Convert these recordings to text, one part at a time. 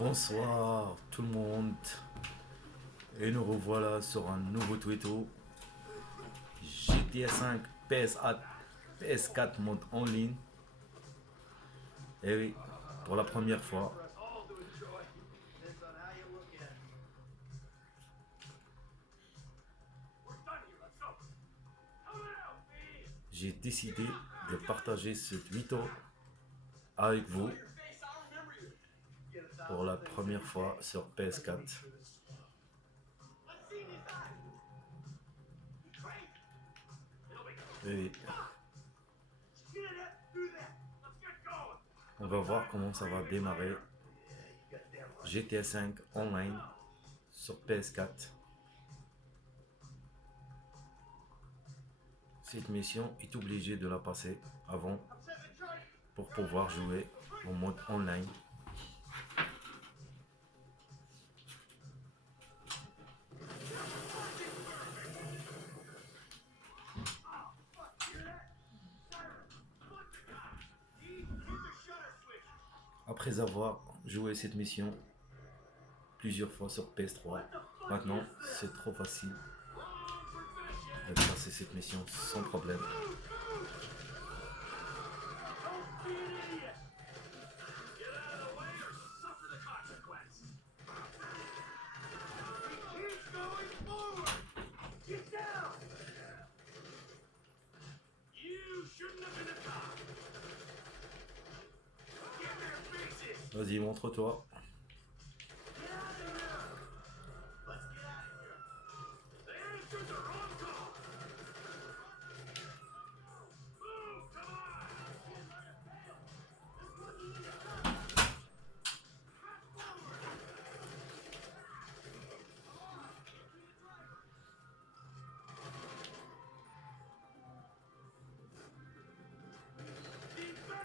Bonsoir tout le monde et nous revoilà sur un nouveau tuto GTA 5 PS4 mode en ligne. Et oui, pour la première fois, j'ai décidé de partager ce tuto avec vous pour la première fois sur PS4. Et oui, on va voir comment ça va démarrer GTA 5 online sur PS4. Cette mission est obligé de la passer avant pour pouvoir jouer en mode online. Après avoir joué cette mission plusieurs fois sur PS3, maintenant c'est trop facile de passer cette mission sans problème. Vas-y, montre-toi.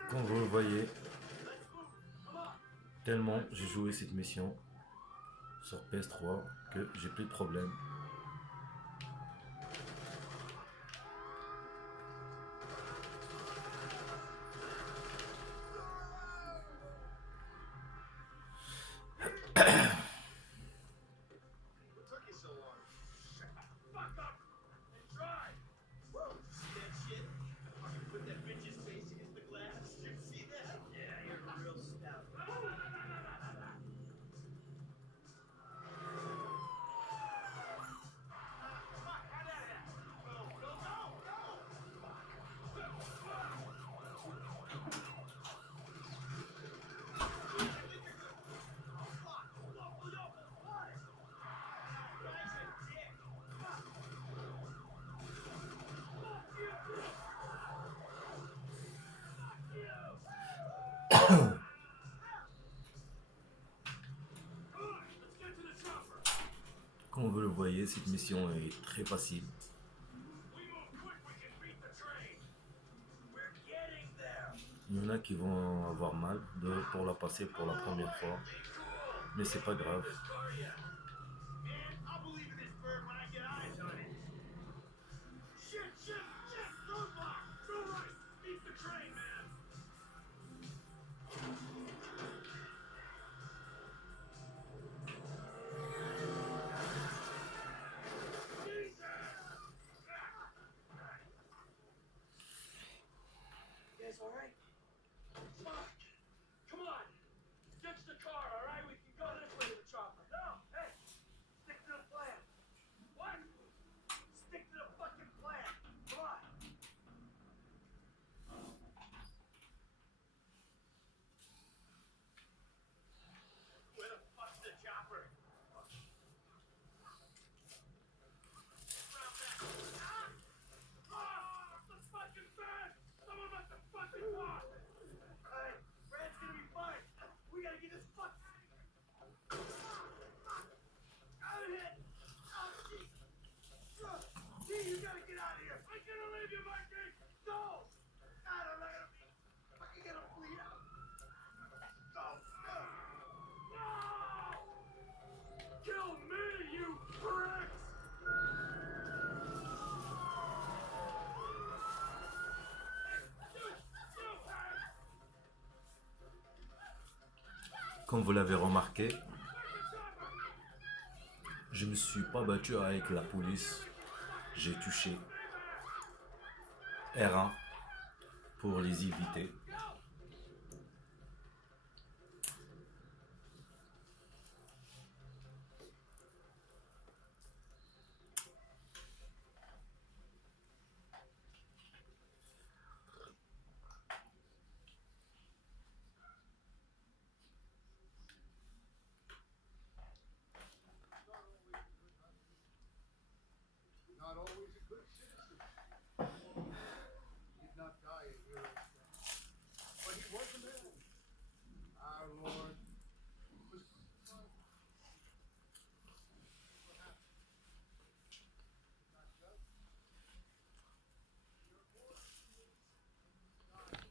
Comme vous le voyez, tellement j'ai joué cette mission sur PS3 que j'ai plus de problème. Comme vous le voyez, cette mission est très facile. Il y en a qui vont avoir mal pour la passer pour la première fois, mais c'est pas grave. Comme vous l'avez remarqué, je ne me suis pas battu avec la police. J'ai touché R1 pour les éviter. Not always a good citizen. He did not die a hero's death, but he was a man. Our Lord was crucified. What happened? Not just your Lord died.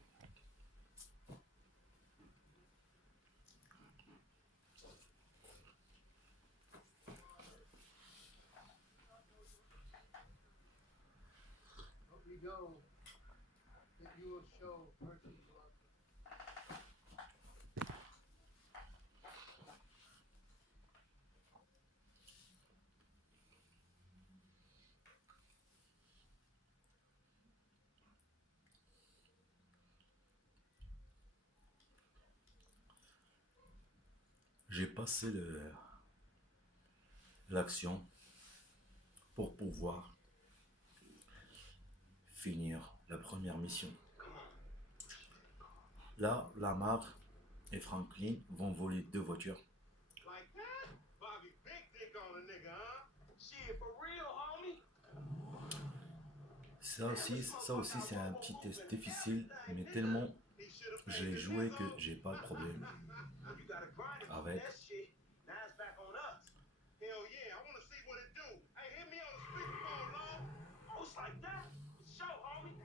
But we know that you will show mercy to us. J'ai passé l'action pour pouvoir finir la première mission. Là, Lamar et Franklin vont voler 2 voitures. Like that? Bobby big dick on a nigga, huh? Shit, for real, homie? Ça aussi c'est un petit test difficile, mais tellement j'ai joué que j'ai pas de problème You gotta grind it avec. that shit. Now it's back on us. Hell yeah, I wanna see what it do. Hey, hit me on the speakerphone, Long. Oh, it's like that? Show, homie.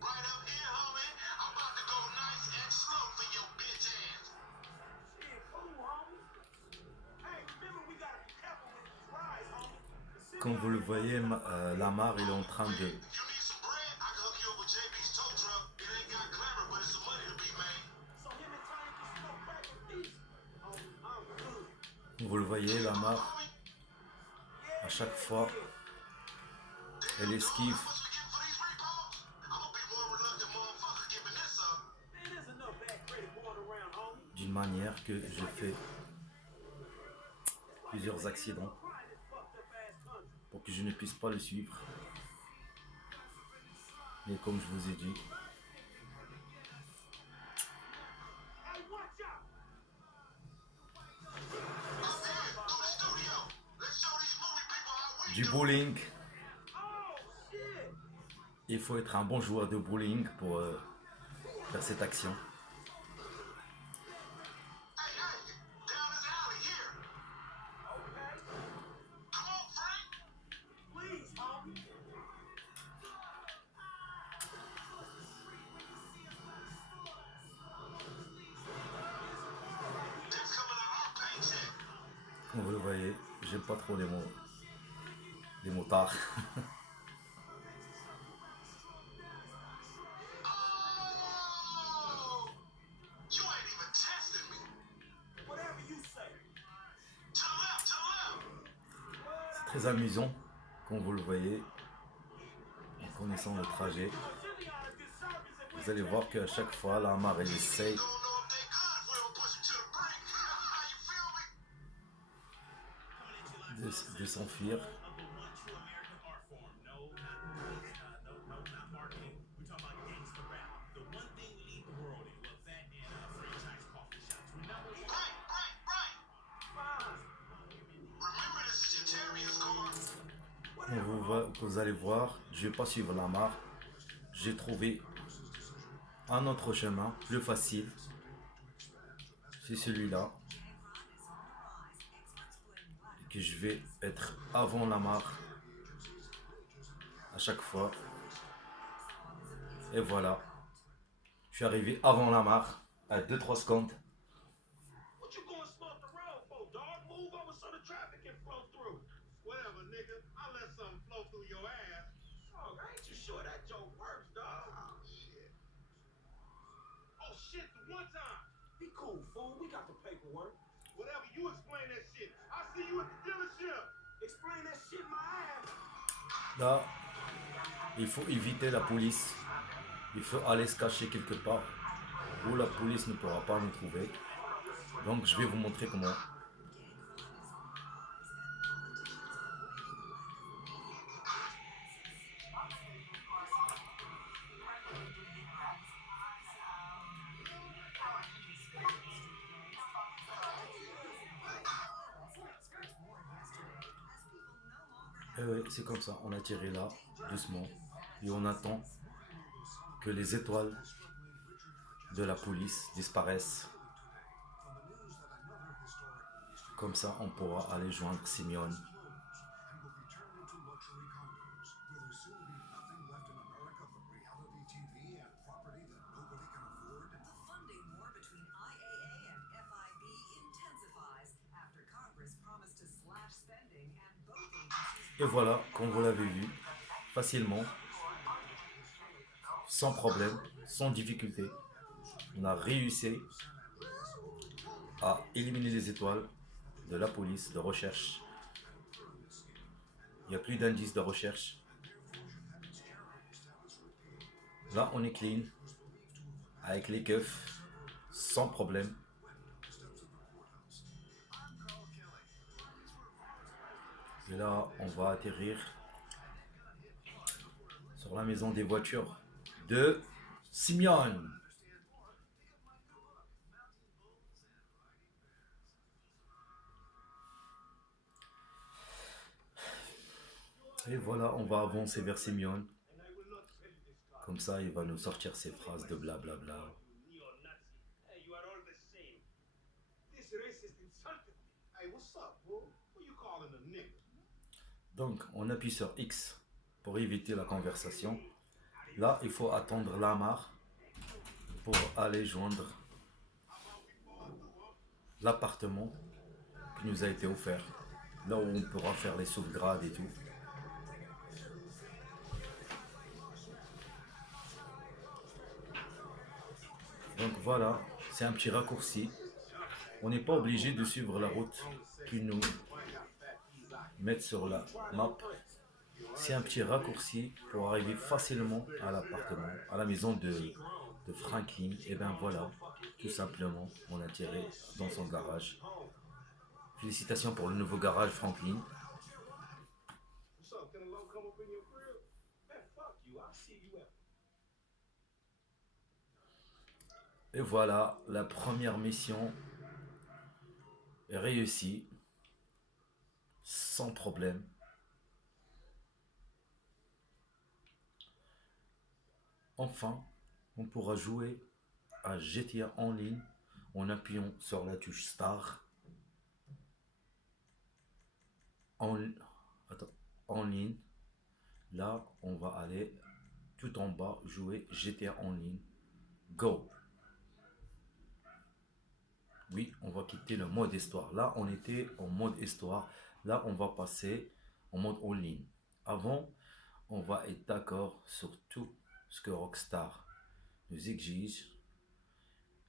Right up here, homie. I'm about to go nice and slow for your bitch ass. Shit, cool, homie. Hey, remember we gotta be careful with these rides, homie. Comme vous le voyez, Lamar il est en train de If you need some bread, I can hook you up with JB's tow truck. It ain't got glamour, but it's some money to be made. So him and Tiny can smoke back in peace. Homie, I'm good. vous le voyez, Lamar Homie, à chaque fois elle esquive. how much we getting for these repos? I'm gonna be more reluctant motherfucker giving this up. Man, there's enough bad credit going around, homie. D'une manière que j'ai fait plusieurs accidents Cry in this fucked up ass country. pour que je ne puisse pas le suivre. Mais comme je vous ai dit, Hey, watch out! Up here, through the studio. Let's show these movie people how we du do. bowling, Oh, shit! il faut être un bon joueur de bowling pour faire cette action. Hey, hey, down this alley here. Okay. Come on, Frank. Please, homie. That's coming out our paycheck. Comme vous le voyez, j'aime pas trop les motards. Oh, you ain't even testing me. Whatever you say. To the left, to the left. C'est très amusant, comme vous le voyez, en connaissant le trajet. Vous allez voir qu'à chaque fois, Lamar elle essaye Don't know if they good if we don't push it to the brink. You feel me? de s'enfuir. Right. Remember, this is your Terrier's car. Vous allez voir, je vais pas suivre Lamar. J'ai trouvé un autre chemin, plus facile. C'est celui-là. Que je vais être avant Lamar à chaque fois. Et voilà. Je suis arrivé avant Lamar à 2-3 secondes. What you gonna smoke the road for, dog? Move over so the traffic can flow through. Whatever, nigga. I'll let something flow through your ass. shit the one time. Be cool, fool. We got the paperwork. Whatever, you explain that shit. I see you at the dealership. Explain that shit my ass. Là, il faut éviter la police. Il faut aller se cacher quelque part où la police ne pourra pas nous trouver. Donc je vais vous montrer comment. Et oui, c'est comme ça. On a tiré là, doucement. Et on attend que les étoiles de la police disparaissent. Comme ça, on pourra aller joindre Simeon. Funding war between IAA and FIB intensifies after Congress promised to slash spending and both agencies Et voilà, comme vous l'avez vu, facilement, sans problème, sans difficulté, on a réussi à éliminer les étoiles de la police de recherche. Il n'y a plus d'indices de recherche. Là, on est clean, avec les keufs, sans problème. Et là, on va atterrir sur la maison des voitures de Simeon. Et voilà, on va avancer vers Simeon. Comme ça, il va nous sortir ces phrases de blablabla. Neo-Nazi. Hey, you had all the same. This racist insulted me. Hey, what's up, bro? Who you calling a nigga? Donc, on appuie sur X pour éviter la conversation. Là, il faut attendre l'amarre pour aller joindre l'appartement qui nous a été offert. Là où on pourra faire les sauvegardes et tout. Donc voilà, c'est un petit raccourci. On n'est pas obligé de suivre la route qu'ils nous mettent sur la map. C'est un petit raccourci pour arriver facilement à l'appartement, à la maison de Franklin. Et bien voilà, tout simplement, on a tiré dans son garage. Félicitations pour le nouveau garage Franklin. What's up? Can a low come up in your crib? Man, fuck you. I'll see you at. Et voilà, la première mission est réussie, sans problème. Enfin, on pourra jouer à GTA en ligne en appuyant sur la touche Start. En ligne. Là, on va aller tout en bas jouer GTA en ligne. Go! Oui, on va quitter le mode histoire. Là, on était en mode histoire. Là, on va passer en mode en ligne. Avant, on va être d'accord sur tout ce que Rockstar nous exige.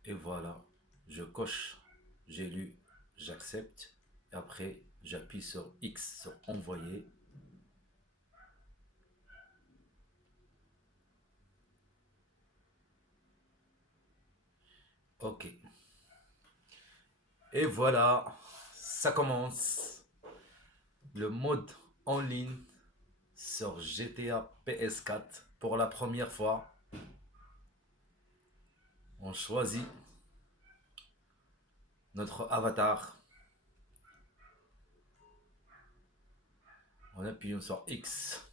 Et voilà, je coche, j'ai lu, j'accepte. Et après, j'appuie sur X, sur envoyer. Ok. Et voilà, ça commence. Le mode en ligne sur GTA PS4 pour la première fois. On choisit notre avatar en appuyant sur X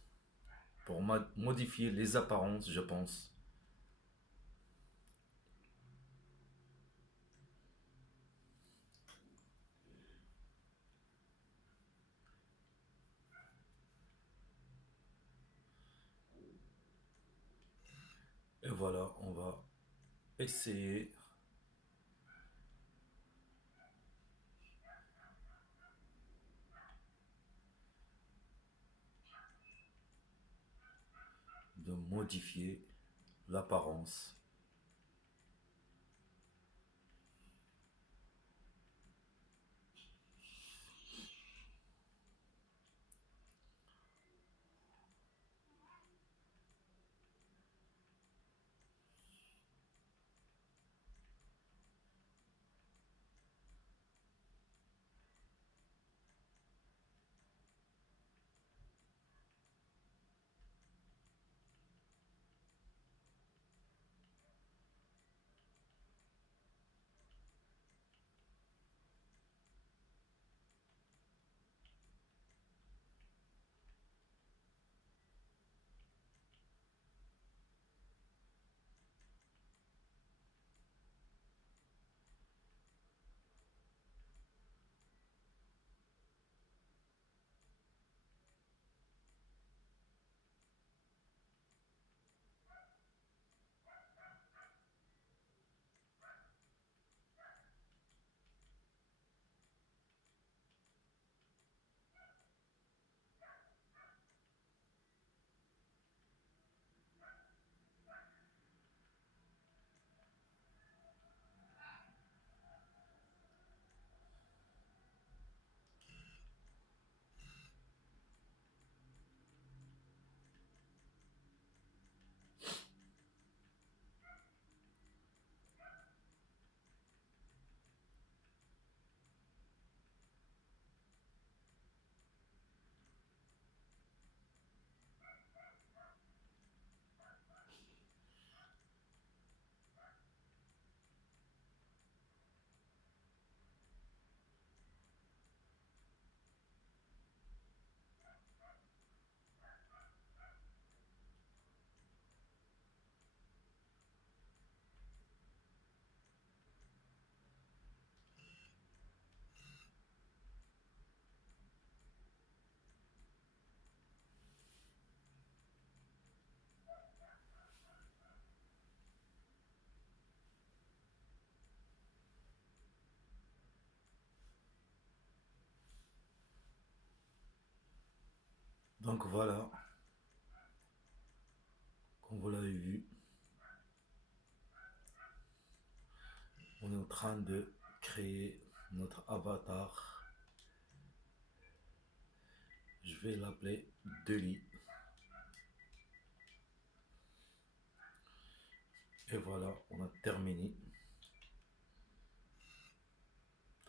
pour modifier les apparences, je pense. Et voilà, on va essayer de modifier l'apparence Donc voilà, comme vous l'avez vu, on est en train de créer notre avatar. Je vais l'appeler Deli. Et voilà, on a terminé.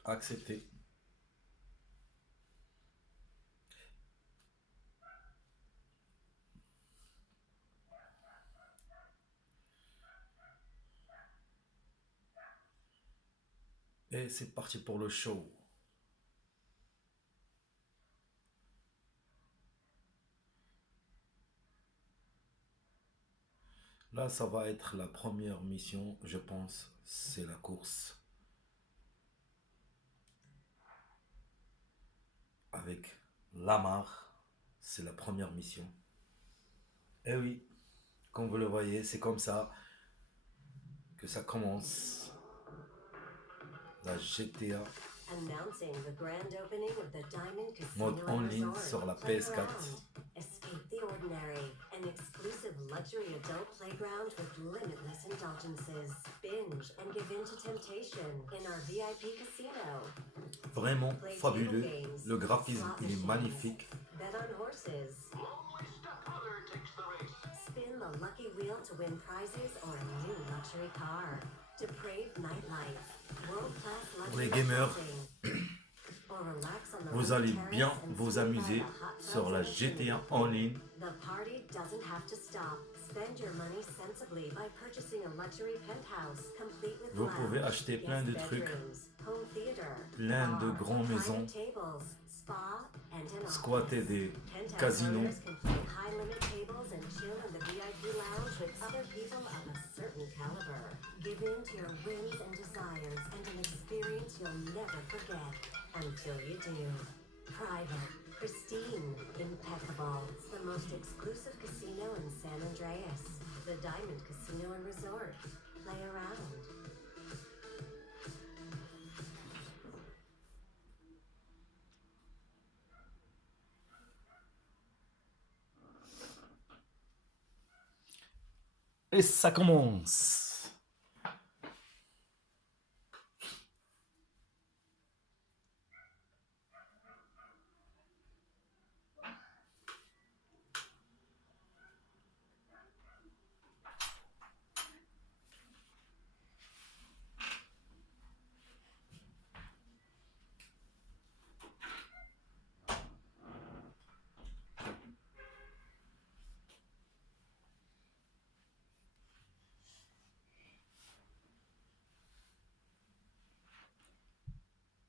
Accepter. Et c'est parti pour le show. Là, ça va être la première mission, je pense. C'est la course. Avec Lamar. C'est la première mission. Et oui, comme vous le voyez, c'est comme ça que ça commence. La GTA Announcing the grand opening of the Diamond Casino mode en and ligne Resort. sur la Play PS4. around. Escape the ordinary. An exclusive luxury adult playground with limitless indulgences. Binge and give in to temptation in our VIP casino. Vraiment Play fabuleux. table games, Le graphisme, slot il est machines, magnifique. Bet on horses. Lonely stepmother takes the race. Spin the lucky wheel to win prizes or a new luxury car. Depraved nightlife. World-class Pour les luxury gamers, shopping. Or relax on the vous roof allez terrace bien and vous swing by amuser the hot sur tubs la and the GTA swimming en pool. ligne. The party doesn't have to stop. Spend your money sensibly by purchasing a luxury penthouse complete with Vous lounge, pouvez acheter plein de guest trucs, bedrooms, home theater, plein de bar, grandes private maisons, tables, spa, and an squatter office. des Penthouse casinos. owners can play high-limit tables and chill in the VIP lounge with other people of a certain caliber. Give in to your whims and desires and an experience you'll never forget until you do. Private, pristine, impeccable. It's the most exclusive casino in San Andreas. The Diamond Casino and Resort. Play around. Et ça commence.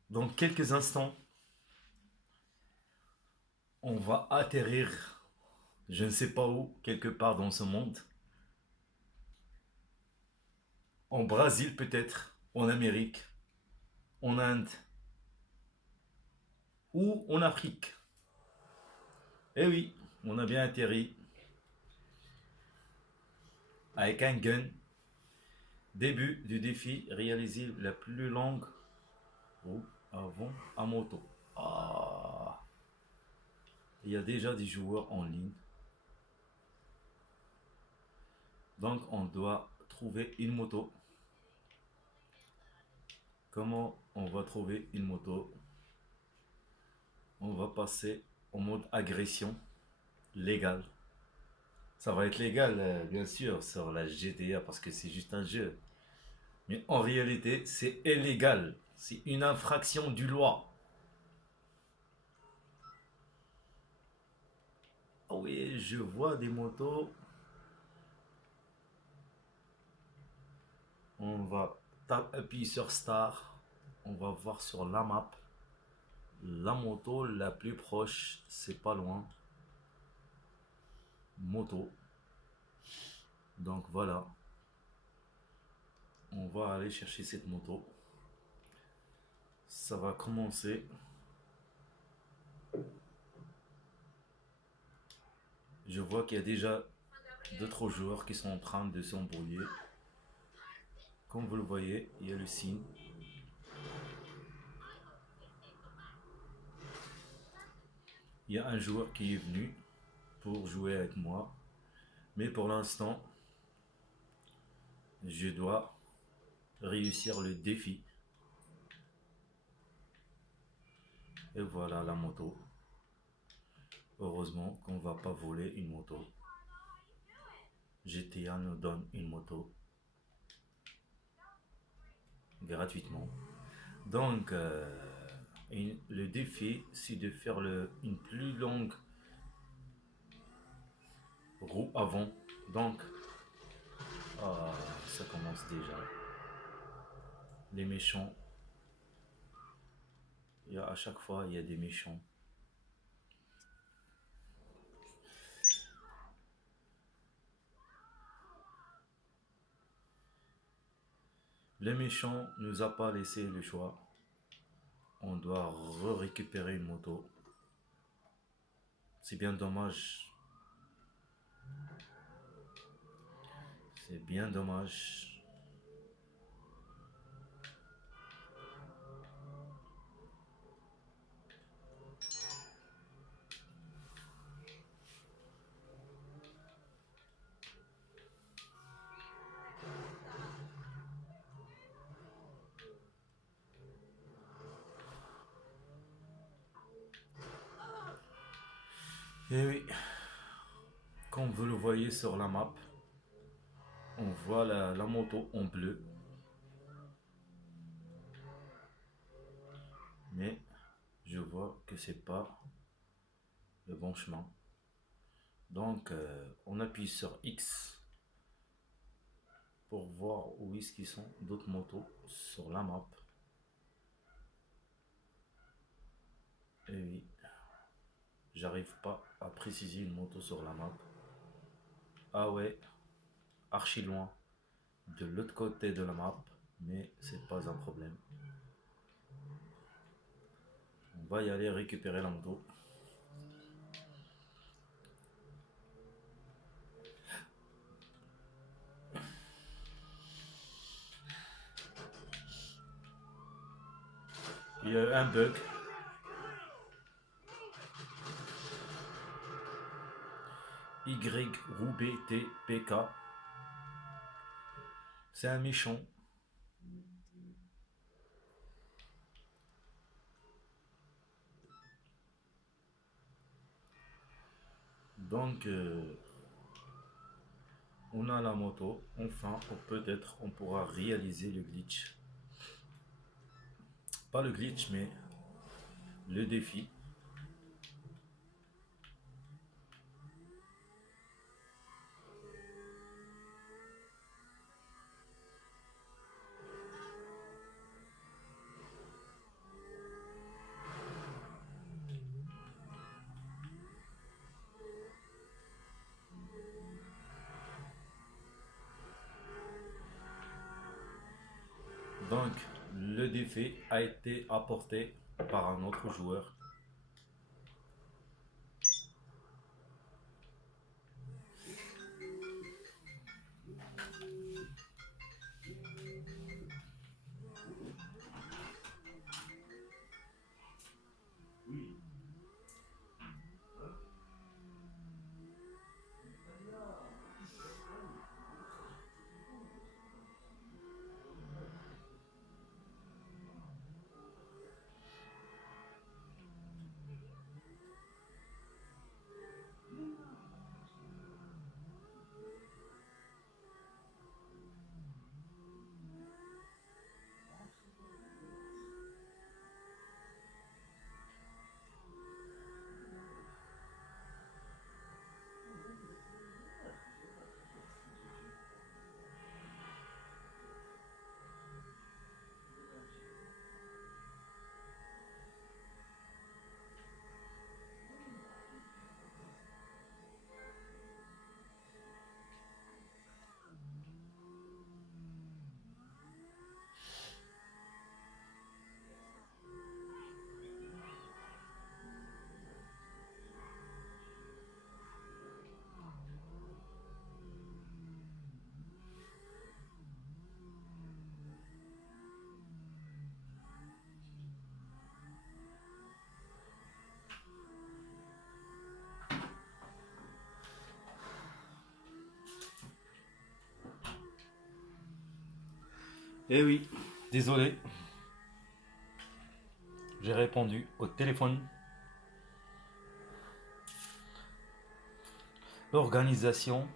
Dans quelques instants, on va atterrir, je ne sais pas où, quelque part dans ce monde. En Brésil peut-être, en Amérique, en Inde ou en Afrique. Eh oui, on a bien atterri avec un gun. Début du défi, réaliser la plus longue roue avant à moto. Ah. Il y a déjà des joueurs en ligne. Donc on doit trouver une moto. Comment on va trouver une moto? On va passer au mode agression légal. Ça va être légal, bien sûr, sur la GTA parce que c'est juste un jeu. Mais en réalité, c'est illégal. C'est une infraction du loi. Ah oui, je vois des motos. On va appuyer sur Star. On va voir sur la map. La moto la plus proche, c'est pas loin. Moto. Donc voilà. On va aller chercher cette moto. Ça va commencer. Je vois qu'il y a déjà d'autres joueurs qui sont en train de s'embrouiller. Comme vous le voyez, il y a le signe. Il y a un joueur qui est venu pour jouer avec moi. Mais pour l'instant, je dois réussir le défi. Et voilà la moto. Heureusement qu'on va pas voler une moto. GTA nous donne une moto gratuitement. Donc, le défi, c'est de faire une plus longue roue avant. Donc, ça commence déjà. Les méchants. À chaque fois, il y a des méchants. Le méchant nous a pas laissé le choix. On doit récupérer une moto. C'est bien dommage. C'est bien dommage. Et oui, comme vous le voyez sur la map, on voit la moto en bleu. Mais je vois que c'est pas le bon chemin. Donc on appuie sur X pour voir où est-ce qu'ils sont d'autres motos sur la map. Et oui, j'arrive pas à préciser une moto sur la map. Ah ouais, archi loin de l'autre côté de la map, mais c'est pas un problème. On va y aller récupérer la moto. Il y a un bug. Y Roubé TPK. C'est un méchant. Donc on a la moto. Enfin, peut-être on pourra réaliser le glitch. Pas le glitch, mais le défi. Donc, le défi a été apporté par un autre joueur. Eh oui, désolé. J'ai répondu au téléphone. L'organisation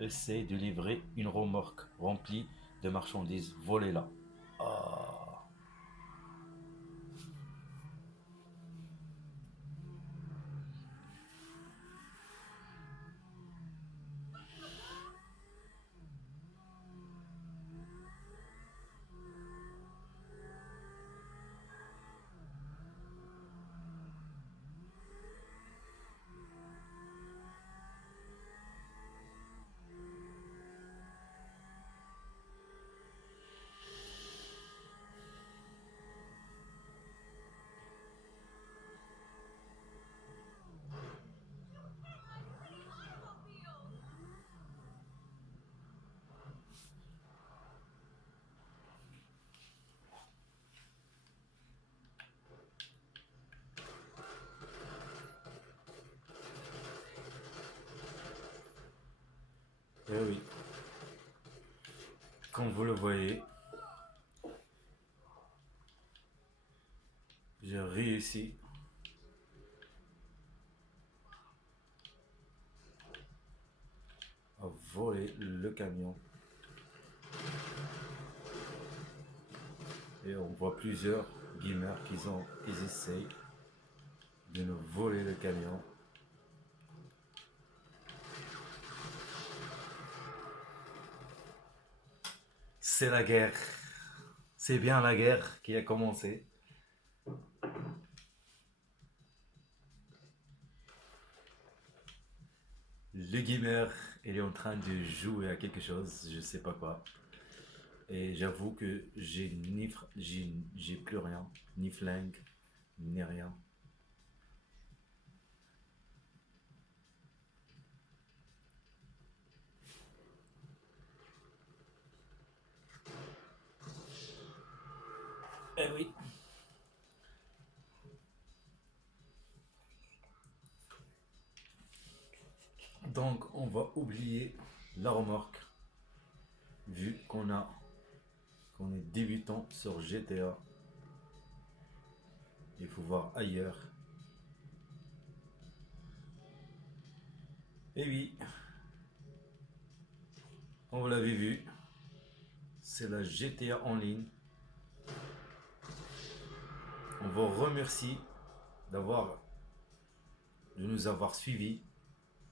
essaie de livrer une remorque remplie de marchandises volées là. Ah. Eh oui, comme vous le voyez, j'ai réussi à voler le camion. Et on voit plusieurs gamers qui essayent de nous voler le camion. C'est la guerre. C'est bien la guerre qui a commencé. Le gamer, il est en train de jouer à quelque chose, je sais pas quoi. Et j'avoue que j'ai plus rien, ni flingue, ni rien. Eh oui. Donc on va oublier la remorque, vu qu'on est débutant sur GTA. Il faut voir ailleurs. Et oui, comme vous l'avez vu, c'est la GTA en ligne. On vous remercie de nous avoir suivis.